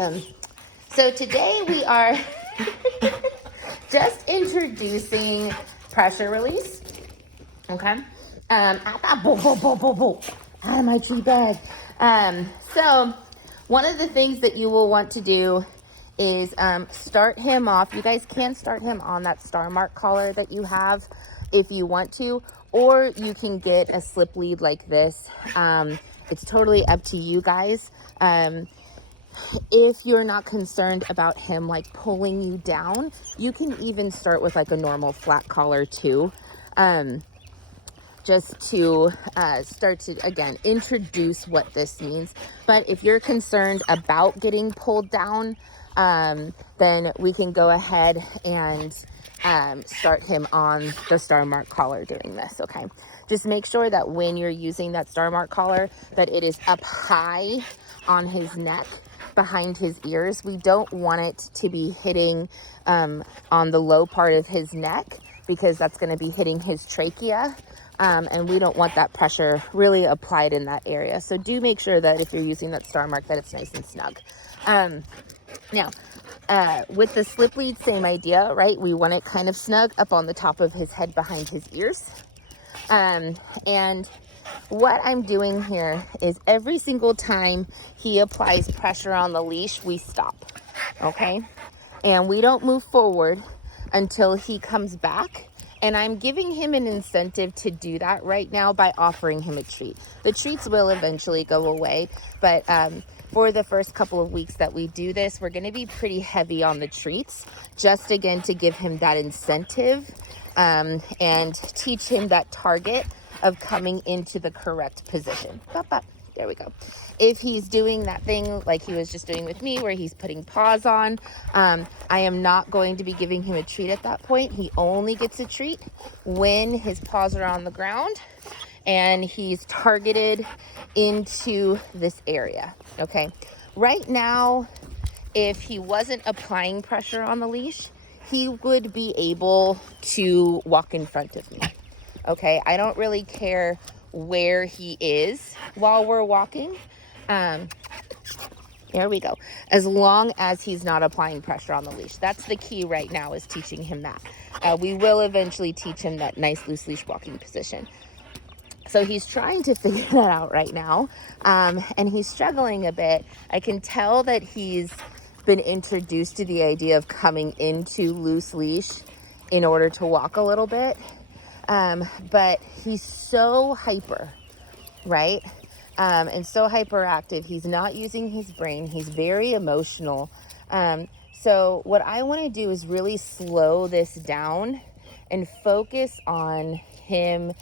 So today we are just introducing pressure release. Okay. Out of my tree bag. So one of the things that you will want to do is start him off. You guys can start him on that star mark collar that you have if you want to, or you can get a slip lead like this. It's totally up to you guys. If you're not concerned about him like pulling you down, you can even start with like a normal flat collar too. Just to start to, again, introduce what this means. But if you're concerned about getting pulled down, then we can go ahead and start him on the star mark collar doing this, okay? Just make sure that when you're using that star mark collar, that it is up high on his neck, behind his ears. We don't want it to be hitting on the low part of his neck, because that's going to be hitting his trachea. And we don't want that pressure really applied in that area. So do make sure that if you're using that star mark, that it's nice and snug. Now, with the slip lead, same idea, right? We want it kind of snug up on the top of his head behind his ears. And what I'm doing here is every single time he applies pressure on the leash, we stop, okay? And we don't move forward until he comes back. And I'm giving him an incentive to do that right now by offering him a treat. The treats will eventually go away, but for the first couple of weeks that we do this, we're going to be pretty heavy on the treats, just again to give him that incentive and teach him that target of coming into the correct position. Bop, bop. There we go. If he's doing that thing like he was just doing with me, where he's putting paws on, I am not going to be giving him a treat at that point. He only gets a treat when his paws are on the ground and he's targeted into this area. Okay. Right now, if he wasn't applying pressure on the leash, he would be able to walk in front of me. Okay. I don't really care where he is while we're walking. There we go. As long as he's not applying pressure on the leash. That's the key right now, is teaching him that. We will eventually teach him that nice loose leash walking position. So he's trying to figure that out right now. And he's struggling a bit. I can tell that he's been introduced to the idea of coming into loose leash in order to walk a little bit. But he's so hyper, right? And so hyperactive. He's not using his brain. He's very emotional. So what I want to do is really slow this down and focus on him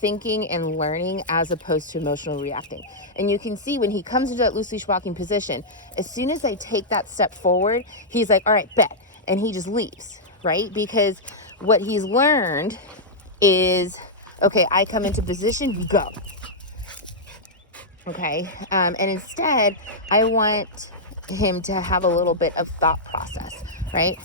thinking and learning as opposed to emotional reacting. And you can see when he comes into that loose leash walking position, as soon as I take that step forward, he's like, all right, bet. And he just leaves, right? Because what he's learned is, okay, I come into position, you go. Okay. And instead, I want him to have a little bit of thought process, right?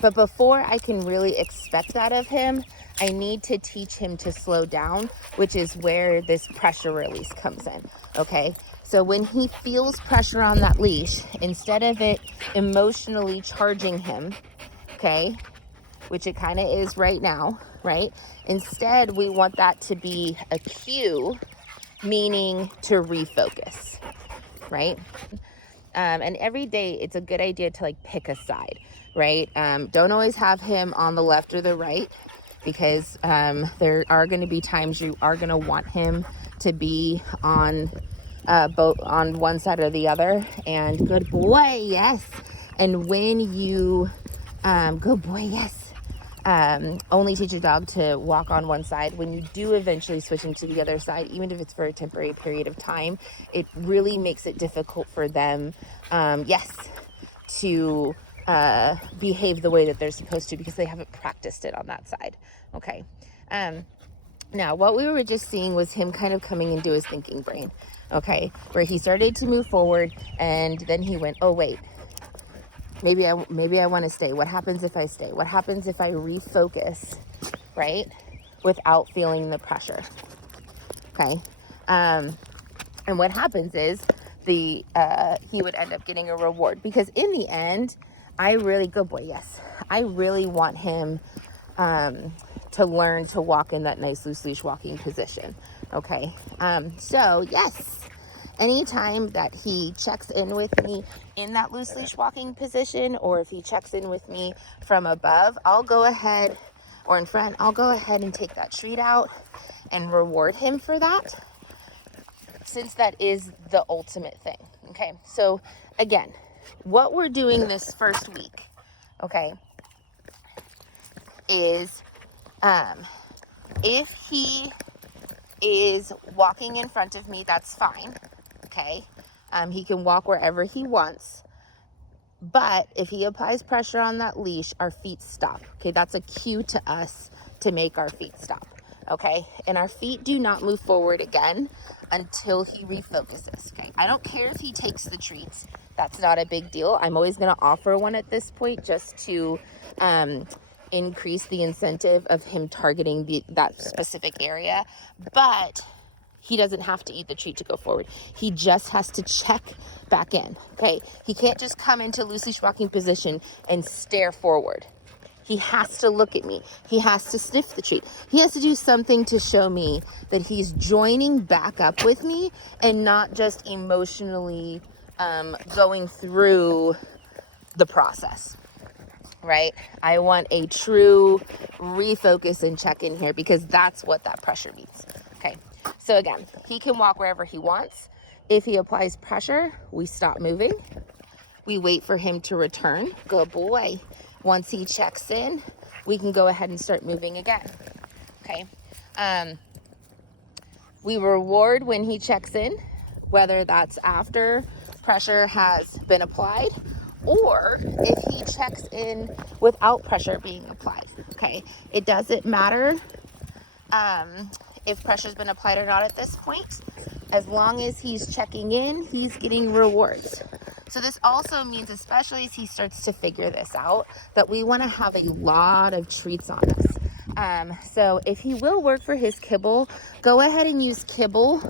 But before I can really expect that of him, I need to teach him to slow down, which is where this pressure release comes in. Okay. So when he feels pressure on that leash, instead of it emotionally charging him, okay, which it kind of is right now, right? Instead, we want that to be a cue, meaning to refocus, right? And every day it's a good idea to like pick a side, right? Don't always have him on the left or the right, because there are going to be times you are going to want him to be on both on one side or the other. And good boy, yes. And when you good boy, yes. Only teach your dog to walk on one side. When you do eventually switch into the other side, even if it's for a temporary period of time, it really makes it difficult for them, to behave the way that they're supposed to, because they haven't practiced it on that side. Okay. Now, what we were just seeing was him kind of coming into his thinking brain, okay, where he started to move forward, and then he went, oh, wait. Maybe I want to stay. What happens if I stay? What happens if I refocus, right? Without feeling the pressure. Okay. And what happens is he would end up getting a reward, because in the end, I really, good boy, yes, I really want him to learn to walk in that nice loose leash walking position. Okay, so yes, anytime that he checks in with me in that loose leash walking position, or if he checks in with me from above, I'll go ahead, or in front, I'll go ahead and take that treat out and reward him for that, since that is the ultimate thing. Okay, so again, what we're doing this first week, okay, is if he is walking in front of me, that's fine. Okay, he can walk wherever he wants, but if he applies pressure on that leash, our feet stop. Okay, that's a cue to us to make our feet stop. Okay, and our feet do not move forward again until he refocuses. Okay, I don't care if he takes the treats, that's not a big deal. I'm always going to offer one at this point, just to increase the incentive of him targeting that specific area. But he doesn't have to eat the treat to go forward. He just has to check back in. Okay, he can't just come into loose leash walking position and stare forward. He has to look at me. He has to sniff the treat. He has to do something to show me that he's joining back up with me and not just emotionally going through the process, right? I want a true refocus and check in here, because that's what that pressure means. Okay, so again, he can walk wherever he wants. If he applies pressure, we stop moving. We wait for him to return. Good boy. Once he checks in, we can go ahead and start moving again. Okay. We reward when he checks in, whether that's after pressure has been applied, or if he checks in without pressure being applied. Okay. It doesn't matter if pressure's been applied or not at this point. As long as he's checking in, he's getting rewards. So this also means, especially as he starts to figure this out, that we want to have a lot of treats on us. So if he will work for his kibble, go ahead and use kibble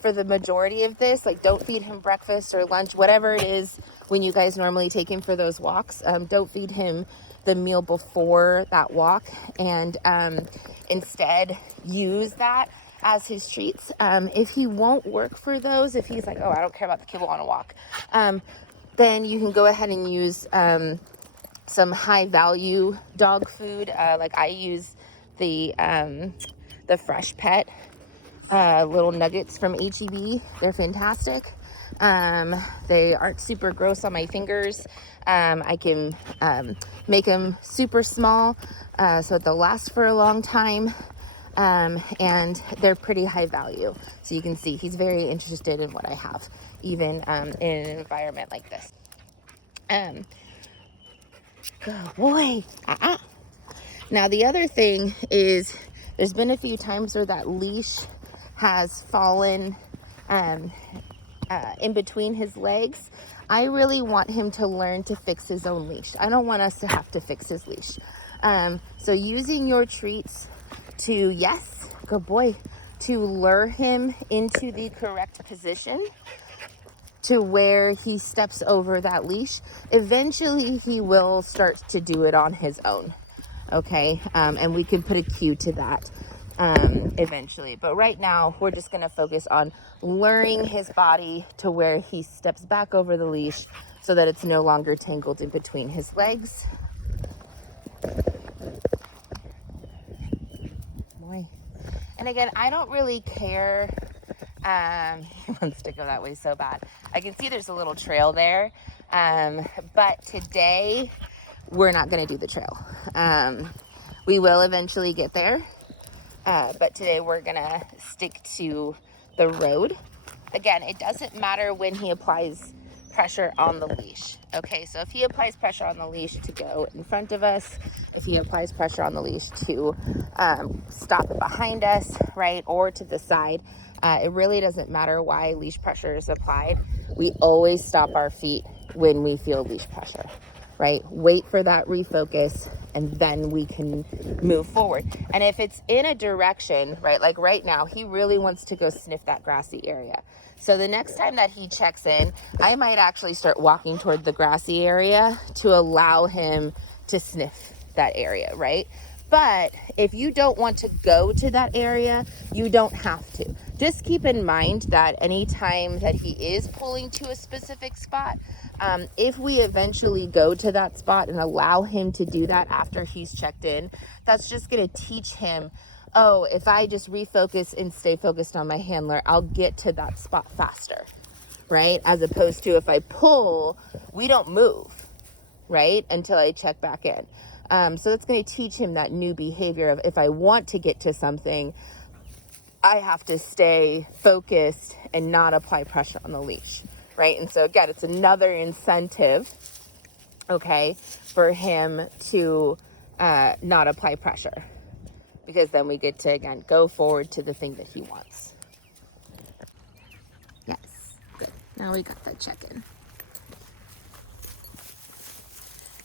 for the majority of this. Like, don't feed him breakfast or lunch, whatever it is when you guys normally take him for those walks. Don't feed him the meal before that walk, and instead use that as his treats. If he won't work for those, if he's like, oh, I don't care about the kibble on a walk, then you can go ahead and use some high value dog food. Like I use the Fresh Pet little nuggets from HEB. They're fantastic. They aren't super gross on my fingers. I can make them super small so they'll last for a long time. And they're pretty high value. So you can see he's very interested in what I have, even in an environment like this. Good boy. Now the other thing is, there's been a few times where that leash has fallen in between his legs. I really want him to learn to fix his own leash. I don't want us to have to fix his leash. So using your treats to, yes, good boy, to lure him into the correct position to where he steps over that leash. Eventually he will start to do it on his own. Okay, and we can put a cue to that eventually. But right now we're just going to focus on luring his body to where he steps back over the leash so that it's no longer tangled in between his legs. Boy. And again, I don't really care. He wants to go that way so bad. I can see there's a little trail there. But today we're not going to do the trail. We will eventually get there. But today we're going to stick to the road. Again, it doesn't matter when he applies pressure on the leash. Okay, so if he applies pressure on the leash to go in front of us, if he applies pressure on the leash to stop behind us, right, or to the side, it really doesn't matter why leash pressure is applied. We always stop our feet when we feel leash pressure. right? Wait for that refocus, and then we can move forward. And if it's in a direction, right, like right now, he really wants to go sniff that grassy area. So the next time that he checks in, I might actually start walking toward the grassy area to allow him to sniff that area, right? But if you don't want to go to that area, you don't have to. Just keep in mind that anytime that he is pulling to a specific spot, if we eventually go to that spot and allow him to do that after he's checked in, that's just going to teach him, oh, if I just refocus and stay focused on my handler, I'll get to that spot faster, right? As opposed to if I pull, we don't move, right, until I check back in. So that's going to teach him that new behavior of, if I want to get to something, I have to stay focused and not apply pressure on the leash, right? And so again, it's another incentive, okay, for him to not apply pressure, because then we get to, again, go forward to the thing that he wants. Yes, good. Now we got that check-in.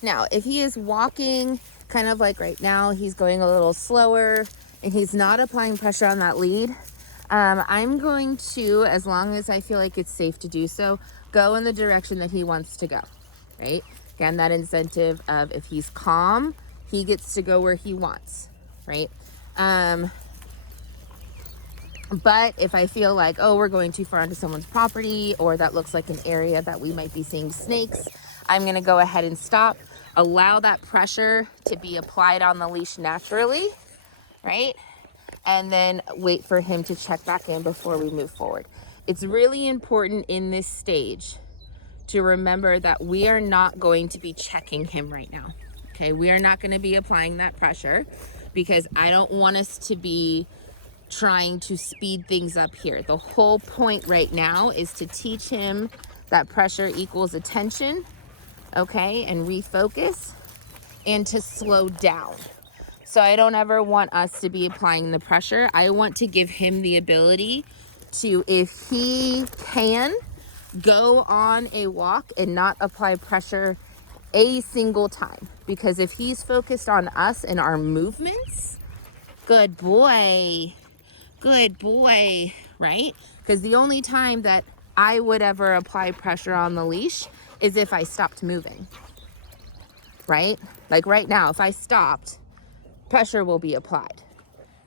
Now, if he is walking kind of like right now, he's going a little slower and he's not applying pressure on that lead, I'm going to, as long as I feel like it's safe to do so, go in the direction that he wants to go, right? Again, that incentive of, if he's calm, he gets to go where he wants, right? But if I feel like, oh, we're going too far onto someone's property, or that looks like an area that we might be seeing snakes, I'm going to go ahead and stop, allow that pressure to be applied on the leash naturally, right? And then wait for him to check back in before we move forward. It's really important in this stage to remember that we are not going to be checking him right now. Okay, we are not going to be applying that pressure, because I don't want us to be trying to speed things up here. The whole point right now is to teach him that pressure equals attention, okay, and refocus, and to slow down. So I don't ever want us to be applying the pressure. I want to give him the ability to, if he can, go on a walk and not apply pressure a single time. Because if he's focused on us and our movements, good boy, right? Because the only time that I would ever apply pressure on the leash is if I stopped moving, right? Like right now, if I stopped, pressure will be applied,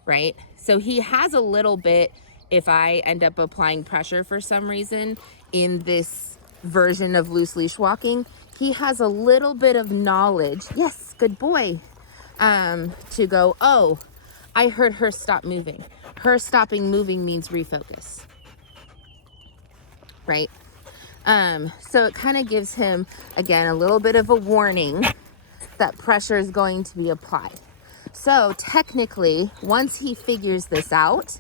right? So he has a little bit, if I end up applying pressure for some reason in this version of loose leash walking, he has a little bit of knowledge, yes, good boy, to go, oh, I heard her stop moving. Her stopping moving means refocus, right? So it kind of gives him, again, a little bit of a warning that pressure is going to be applied. So technically, once he figures this out,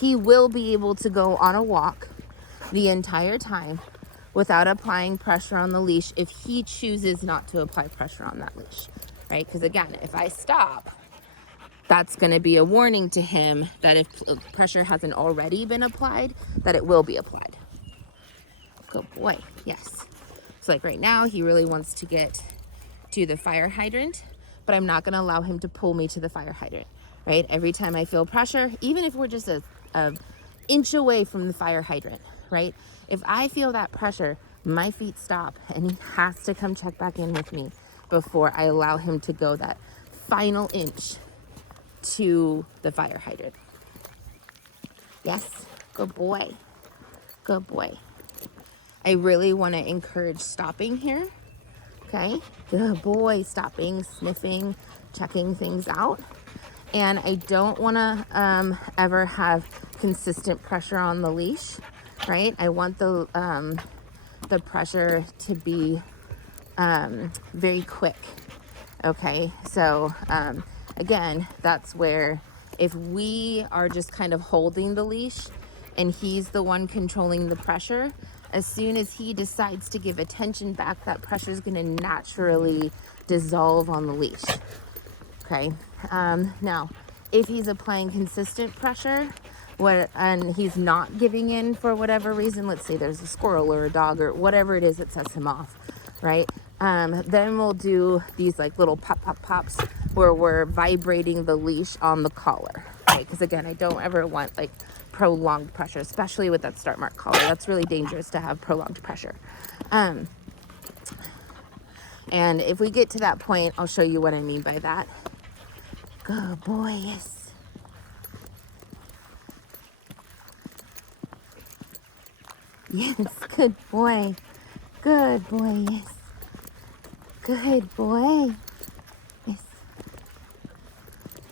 he will be able to go on a walk the entire time without applying pressure on the leash if he chooses not to apply pressure on that leash, right? Because again, if I stop, that's going to be a warning to him that if pressure hasn't already been applied, that it will be applied. Good boy, yes. So like right now, he really wants to get to the fire hydrant, but I'm not going to allow him to pull me to the fire hydrant, right? Every time I feel pressure, even if we're just a inch away from the fire hydrant, right? If I feel that pressure, my feet stop and he has to come check back in with me before I allow him to go that final inch to the fire hydrant. Yes, good boy, good boy. I really want to encourage stopping here. Okay, good boy, stopping, sniffing, checking things out. And I don't want to ever have consistent pressure on the leash, right? I want the pressure to be very quick. Okay, so again, that's where if we are just kind of holding the leash and he's the one controlling the pressure, as soon as he decides to give attention back, that pressure is going to naturally dissolve on the leash. Okay. Now, if he's applying consistent pressure, and he's not giving in for whatever reason, let's say there's a squirrel or a dog or whatever it is that sets him off, right? Then we'll do these like little pop, pop, pops where we're vibrating the leash on the collar, right? Because again, I don't ever want like prolonged pressure, especially with that start mark collar. That's really dangerous to have prolonged pressure. And if we get to that point, I'll show you what I mean by that. Good boy, yes. Yes, good boy. Good boy, yes. Good boy. Yes.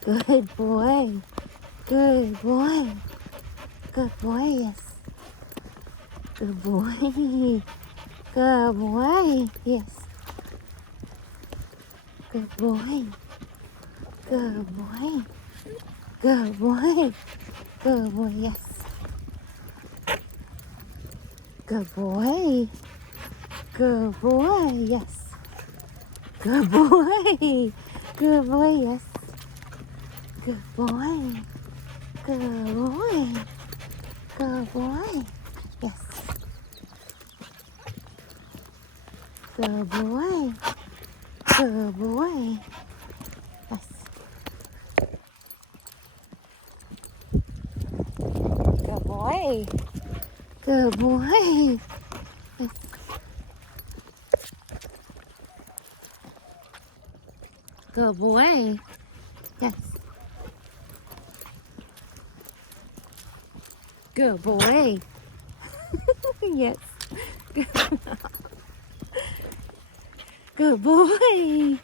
Good boy. Good boy. Good boy, yes. Good boy. Good boy, yes. Good boy. Good boy. Good boy. Good boy, yes. Good boy. Good boy, yes. Good boy. Good boy, yes. Good boy. Good boy. Good boy, yes. Good boy. Good boy, yes. Good boy. Good boy. Yes. Good boy. Yes. Good boy. Yes. Good boy.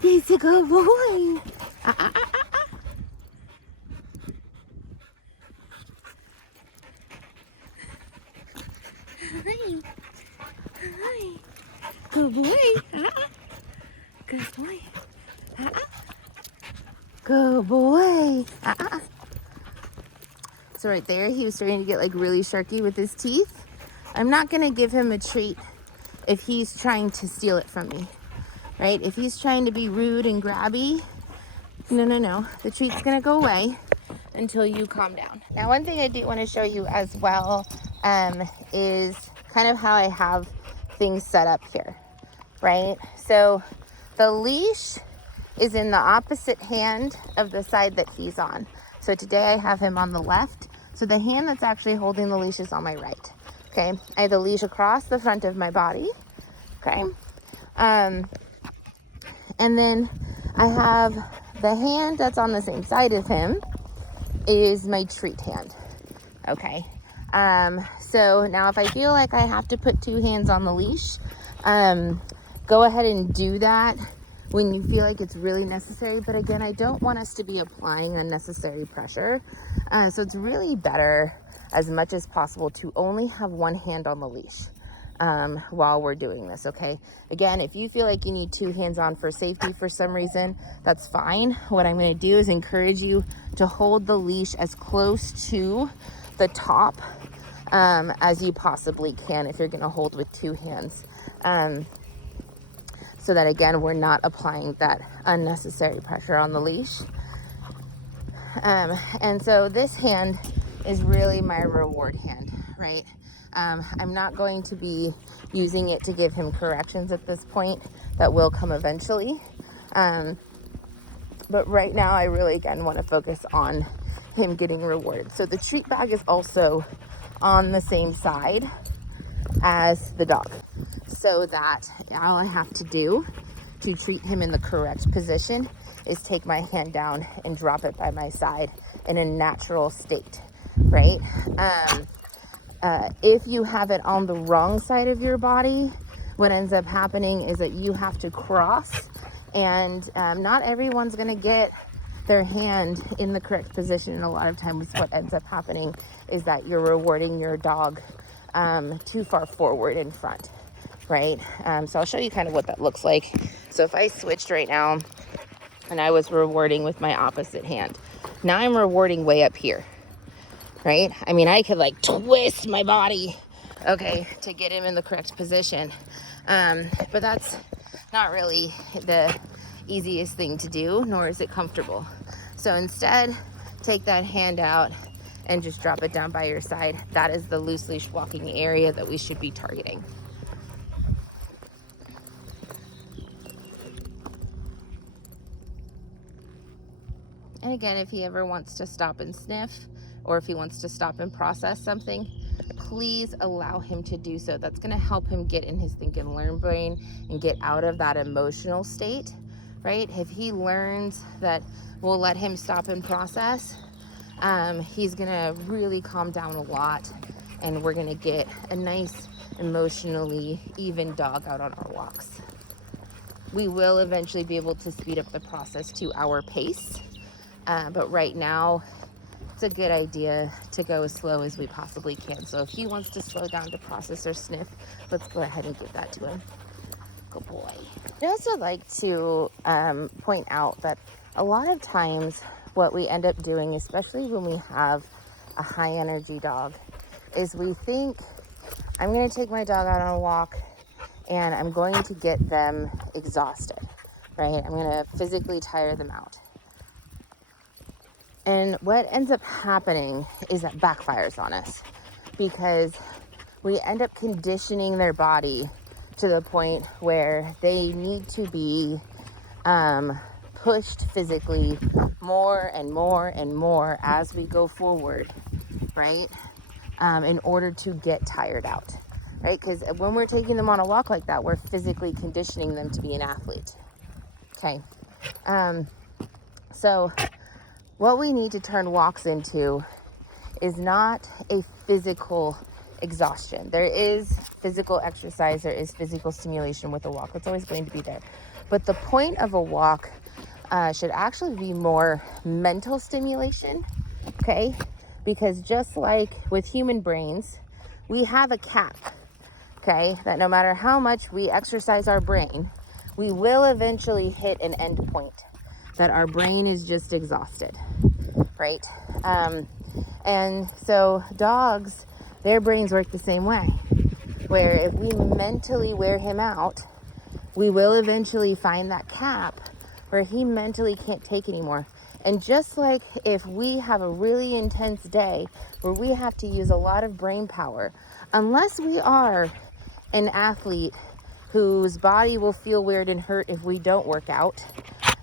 He's a good boy. Hi. Hi. Good boy. Good boy. Good boy. So right there, he was starting to get like really sharky with his teeth. I'm not gonna give him a treat if he's trying to steal it from me, right? If he's trying to be rude and grabby, no. The treat's gonna go away until you calm down. Now, one thing I do wanna show you as well is kind of how I have things set up here, right? So the leash is in the opposite hand of the side that he's on. So today I have him on the left. So the hand that's actually holding the leash is on my right. Okay, I have the leash across the front of my body. Okay, and then I have the hand that's on the same side of him is my treat hand. Okay, so now if I feel like I have to put two hands on the leash, go ahead and do that when you feel like it's really necessary. But again, I don't want us to be applying unnecessary pressure. So it's really better as much as possible to only have one hand on the leash while we're doing this, okay? Again, if you feel like you need two hands on for safety for some reason, that's fine. What I'm gonna do is encourage you to hold the leash as close to the top as you possibly can if you're gonna hold with two hands. So that again, we're not applying that unnecessary pressure on the leash. And so this hand is really my reward hand, right? I'm not going to be using it to give him corrections at this point. That will come eventually. But right now I really, again, want to focus on him getting rewarded. So the treat bag is also on the same side as the dog, so that all I have to do to treat him in the correct position is take my hand down and drop it by my side in a natural state, right? If you have it on the wrong side of your body, what ends up happening is that you have to cross, and not everyone's gonna get their hand in the correct position. And a lot of times what ends up happening is that you're rewarding your dog too far forward in front, right? So I'll show you kind of what that looks like. So if I switched right now and I was rewarding with my opposite hand, now I'm rewarding way up here, right? I mean, I could like twist my body, okay, to get him in the correct position. But that's not really the easiest thing to do, nor is it comfortable. So instead, take that hand out and just drop it down by your side. That is the loose leash walking area that we should be targeting. And again, if he ever wants to stop and sniff, or if he wants to stop and process something, please allow him to do so. That's going to help him get in his think and learn brain and get out of that emotional state, right? If he learns that we'll let him stop and process, he's going to really calm down a lot, and we're going to get a nice emotionally even dog out on our walks. We will eventually be able to speed up the process to our pace, but right now it's a good idea to go as slow as we possibly can. So if he wants to slow down to process or sniff, let's go ahead and give that to him. Good boy. I'd also like to point out that a lot of times what we end up doing, especially when we have a high energy dog, is we think, I'm going to take my dog out on a walk and I'm going to get them exhausted, right? I'm going to physically tire them out. And what ends up happening is that backfires on us, because we end up conditioning their body to the point where they need to be pushed physically more and more and more as we go forward, right? In order to get tired out, right? Because when we're taking them on a walk like that, we're physically conditioning them to be an athlete. Okay. So what we need to turn walks into is not a physical exhaustion. There is physical exercise, there is physical stimulation with a walk. It's always going to be there. But the point of a walk should actually be more mental stimulation, okay? Because just like with human brains, we have a cap, okay? That no matter how much we exercise our brain, we will eventually hit an end point that our brain is just exhausted, right? And so dogs, their brains work the same way, where if we mentally wear him out, we will eventually find that cap where he mentally can't take anymore. And just like if we have a really intense day where we have to use a lot of brain power, unless we are an athlete whose body will feel weird and hurt if we don't work out,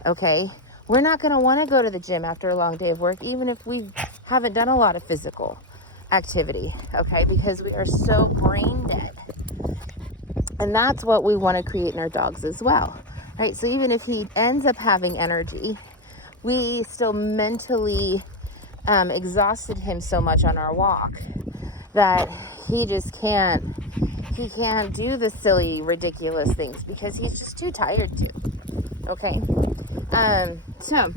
okay, we're not going to want to go to the gym after a long day of work, even if we haven't done a lot of physical activity, okay, because we are so brain dead. And that's what we want to create in our dogs as well, right? So even if he ends up having energy, we still mentally exhausted him so much on our walk that he can't do the silly, ridiculous things because he's just too tired to, okay? So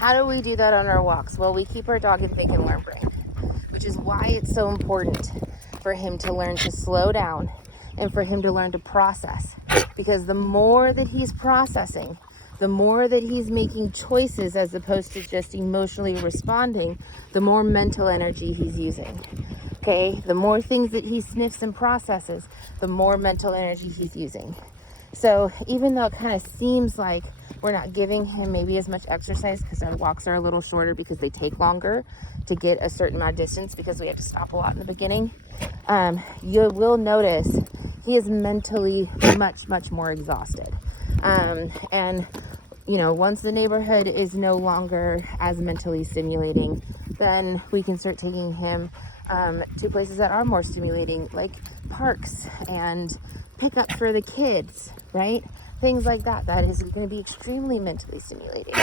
how do we do that on our walks? Well, we keep our dog in think and learn brain, which is why it's so important for him to learn to slow down and for him to learn to process. Because the more that he's processing, the more that he's making choices as opposed to just emotionally responding, the more mental energy he's using. Okay, the more things that he sniffs and processes, the more mental energy he's using. So even though it kind of seems like we're not giving him maybe as much exercise because our walks are a little shorter because they take longer to get a certain amount of distance because we have to stop a lot in the beginning, you will notice he is mentally much, much more exhausted. And you know, once the neighborhood is no longer as mentally stimulating, then we can start taking him to places that are more stimulating, like parks and pickup for the kids, right? Things like that. That is going to be extremely mentally stimulating.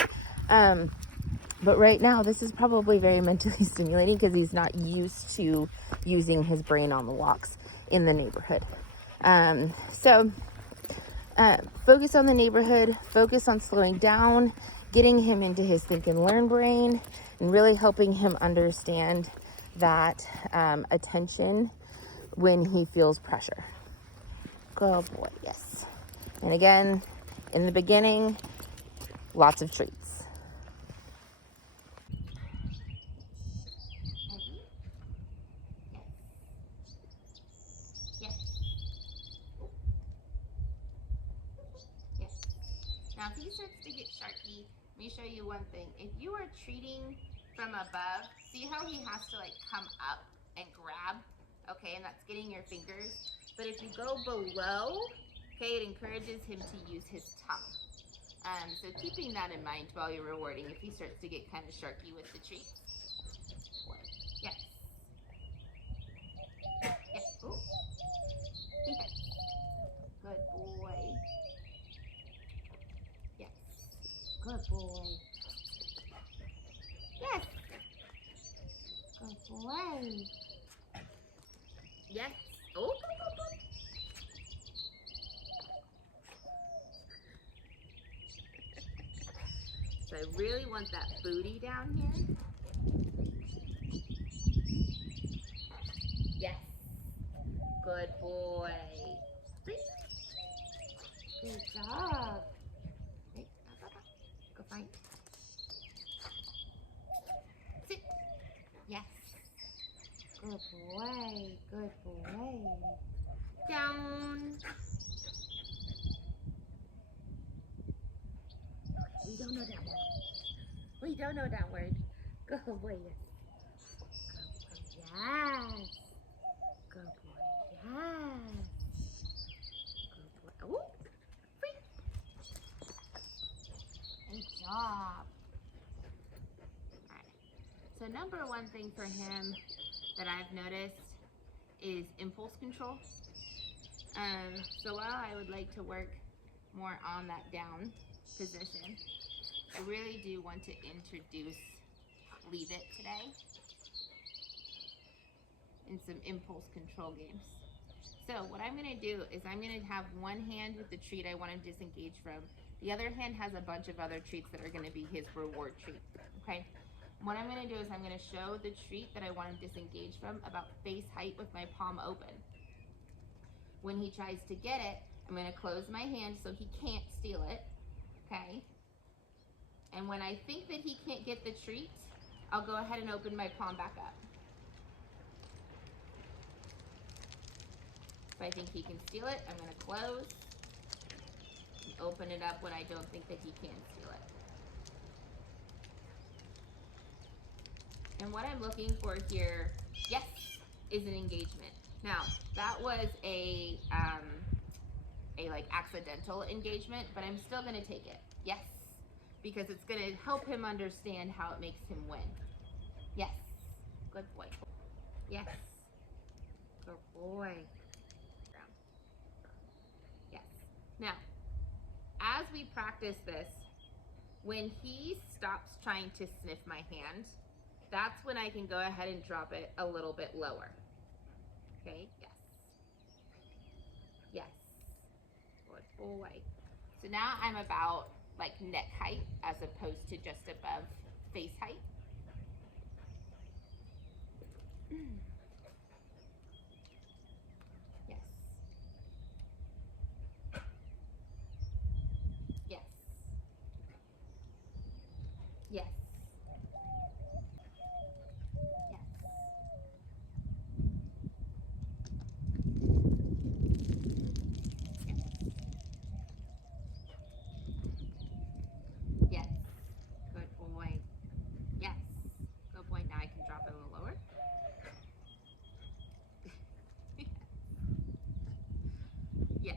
But right now, this is probably very mentally stimulating because he's not used to using his brain on the walks in the neighborhood. So focus on the neighborhood, focus on slowing down, getting him into his think and learn brain, and really helping him understand that attention when he feels pressure. Good boy, yes. And again, in the beginning, lots of treats. Yes. Yes. Now, if he starts to get sharky, let me show you one thing. If you are treating from above, see how he has to like come up and grab? Okay, and that's getting your fingers. But if you go below, okay, it encourages him to use his tongue. So keeping that in mind while you're rewarding, if he starts to get kind of sharky with the treats. Yes. Yes. Oh. Yes. Good boy. Yes. Good boy. Yes. Good boy. Yes. Oh. So I really want that booty down here. Yes. Good boy. Good job. Hey, go find. Sit. Yes. Good boy. Good boy. Down. We don't know that word. We don't know that word. Good boy. Yes. Yes. Good boy. Yes. Good boy. Oh, free. Good job. All right. So number one thing for him that I've noticed is impulse control. So while I would like to work more on that down position, I really do want to introduce Leave It today in some impulse control games. So what I'm gonna do is I'm gonna have one hand with the treat I wanna disengage from. The other hand has a bunch of other treats that are gonna be his reward treat, okay? What I'm gonna do is I'm gonna show the treat that I wanna disengage from about face height with my palm open. When he tries to get it, I'm gonna close my hand so he can't steal it, okay? And when I think that he can't get the treat, I'll go ahead and open my palm back up. If I think he can steal it, I'm gonna close and open it up when I don't think that he can steal it. And what I'm looking for here, yes, is an engagement. Now, that was a like accidental engagement, but I'm still gonna take it, yes, because it's gonna help him understand how it makes him win. Yes, good boy. Yes, good boy. Yes. Now, as we practice this, when he stops trying to sniff my hand, that's when I can go ahead and drop it a little bit lower. Okay, yes. Yes. Good boy. So now I'm about like neck height as opposed to just above face height. Yes. Yes. Yes. Yes. Yes. Good boy. Yes. Good boy. Now I can drop it a little lower. Yes.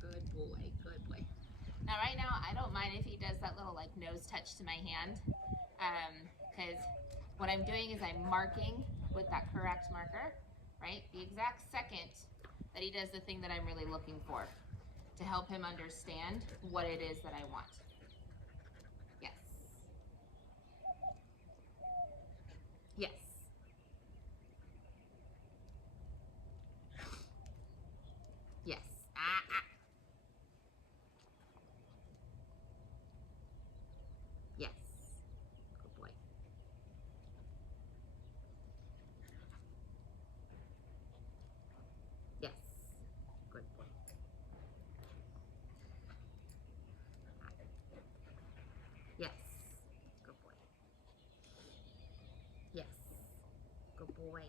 Good boy. Good boy. Now, right now, I don't mind if he does that little like nose touch to my hand, because what I'm doing is I'm marking with that correct marker, right? The exact second that he does the thing that I'm really looking for to help him understand what it is that I want. Yes. Yes. Yes. Ah, ah. Yes. Good boy. Yes. Good boy. Yes. Good boy. Yes. Good boy.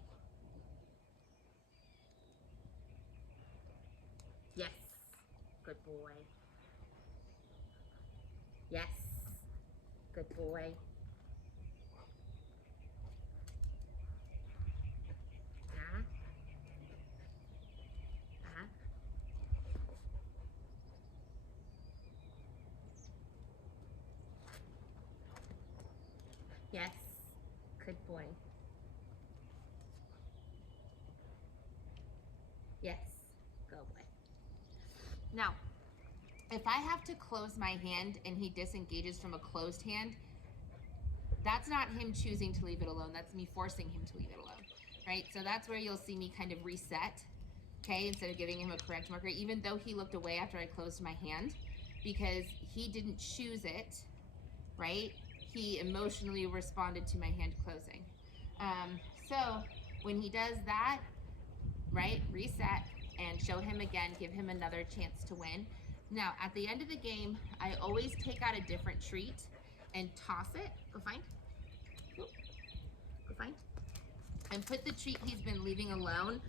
Yes. Good boy. Yes. Good boy. Huh? Huh? Good boy. Yes, go boy. Now, if I have to close my hand and he disengages from a closed hand, that's not him choosing to leave it alone. That's me forcing him to leave it alone, right? So that's where you'll see me kind of reset, okay, instead of giving him a correct marker, even though he looked away after I closed my hand, because he didn't choose it, right? He emotionally responded to my hand closing. So when he does that, right, reset and show him again, give him another chance to win. Now, at the end of the game, I always take out a different treat and toss it. Go find. Go find. And put the treat he's been leaving alone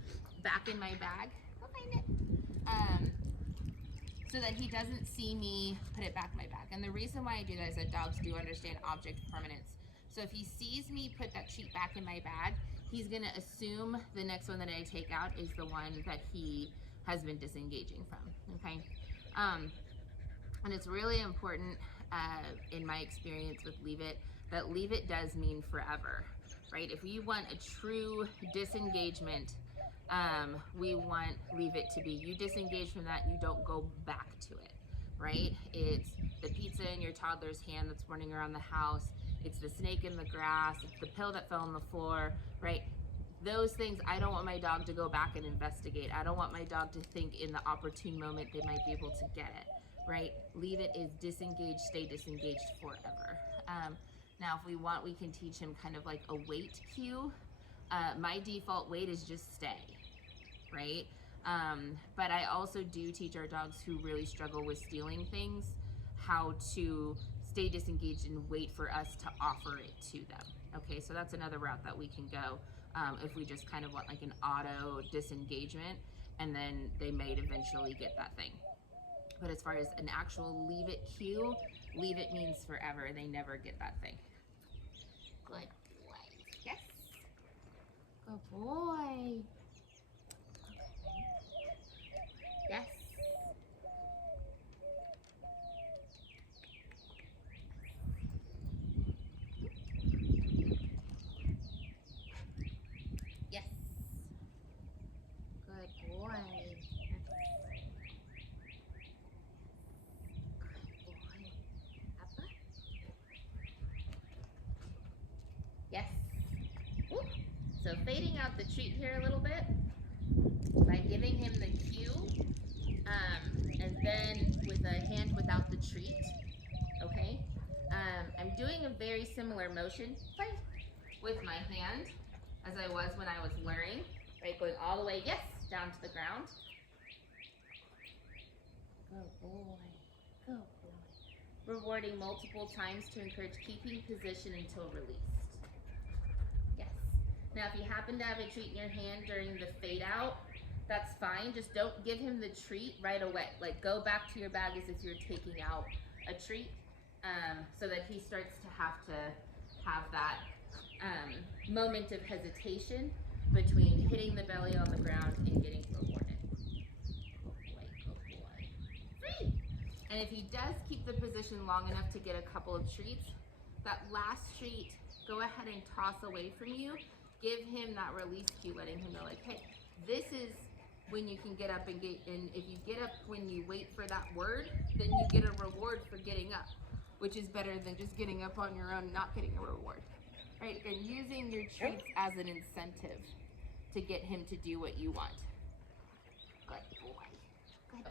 back in my bag. Go find it. So that he doesn't see me put it back in my bag. And the reason why I do that is that dogs do understand object permanence. So if he sees me put that treat back in my bag, he's gonna assume the next one that I take out is the one that he has been disengaging from, okay? And it's really important in my experience with Leave It, that Leave It does mean forever, right? If we want a true disengagement, we want Leave It to be, you disengage from that, you don't go back to it, right? It's the pizza in your toddler's hand that's running around the house. It's the snake in the grass. It's the pill that fell on the floor, right? Those things, I don't want my dog to go back and investigate. I don't want my dog to think in the opportune moment they might be able to get it, right? Leave It is disengaged, stay disengaged forever. Now, if we want, we can teach him kind of like a wait cue. My default wait is just stay, right? But I also do teach our dogs who really struggle with stealing things how to stay disengaged and wait for us to offer it to them. Okay, so that's another route that we can go if we just kind of want like an auto disengagement, and then they might eventually get that thing. But as far as an actual Leave It cue, Leave It means forever. They never get that thing. Good boy. Yes. Good boy. Yes. Yes. Good boy. Good boy. Appa. Yes. Ooh. So fading out the treat here a little bit by giving him the cue, and then with a hand without the treat, okay? I'm doing a very similar motion with my hand as I was when I was learning, right? Going all the way, yes, down to the ground. Good boy, good boy. Rewarding multiple times to encourage keeping position until released. Yes. Now, if you happen to have a treat in your hand during the fade out, that's fine. Just don't give him the treat right away. Like, go back to your bag as if you're taking out a treat, so that he starts to have that moment of hesitation between hitting the belly on the ground and getting rewarded. Good boy, good boy. Free! And if he does keep the position long enough to get a couple of treats, that last treat, go ahead and toss away from you. Give him that release cue, letting him know, like, hey, this is when you can get up and get, and if you get up when you wait for that word, then you get a reward for getting up, which is better than just getting up on your own and not getting a reward, right? And using your treats as an incentive to get him to do what you want. Good boy. Good.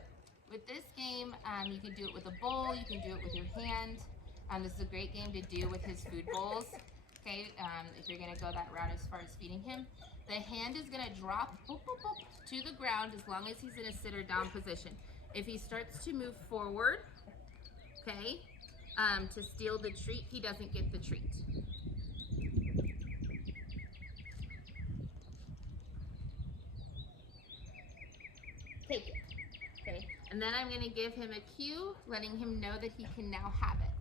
With this game, you can do it with a bowl, you can do it with your hand. This is a great game to do with his food bowls. Okay, if you're gonna go that route as far as feeding him. The hand is gonna drop boop, boop, boop, to the ground as long as he's in a sit or down position. If he starts to move forward, okay, to steal the treat, he doesn't get the treat. Take it, okay? And then I'm gonna give him a cue, letting him know that he can now have it.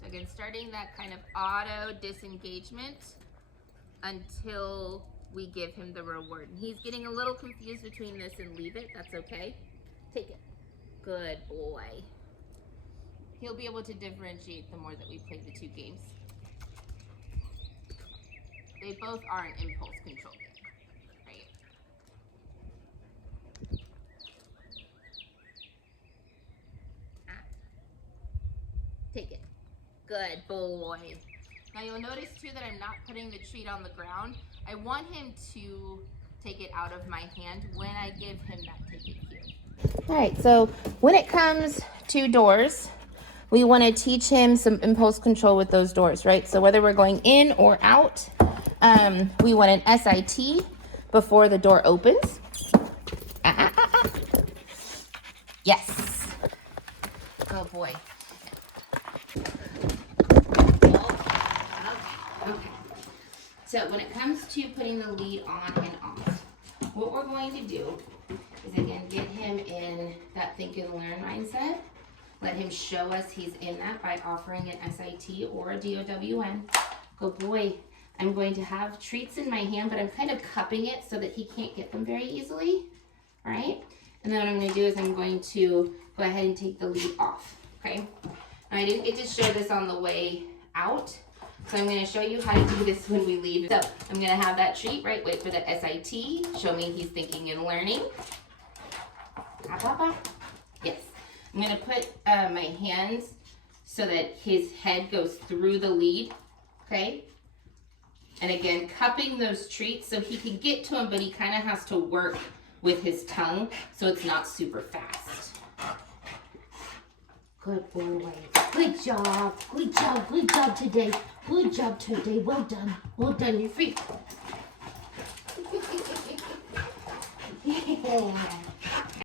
So again, starting that kind of auto disengagement until we give him the reward. And he's getting a little confused between this and Leave It. That's okay. Take it. Good boy. He'll be able to differentiate the more that we play the two games. They both are an impulse control game, right? Take it. Good boy. Now you'll notice too that I'm not putting the treat on the ground. I want him to take it out of my hand when I give him that take it cue. All right, so when it comes to doors, we want to teach him some impulse control with those doors, right? So whether we're going in or out, we want an SIT before the door opens. Yes. Oh boy. Okay. So when it comes to putting the lead on and off, what we're going to do is again get him in that think and learn mindset. Let him show us he's in that by offering an SIT or a DOWN. Go, boy, I'm going to have treats in my hand, but I'm kind of cupping it so that he can't get them very easily. All right? And then what I'm going to do is I'm going to go ahead and take the lead off. Okay? Now, I didn't get to show this on the way out, so I'm going to show you how to do this when we leave. So I'm going to have that treat, right? Wait for the SIT. Show me he's thinking and learning. Papa? Yes. I'm going to put my hands so that his head goes through the lead, okay? And again, cupping those treats so he can get to them, but he kind of has to work with his tongue so it's not super fast. Good boy. Good job. Good job. Good job today. Good job today. Well done. Well done. You're free. Yeah.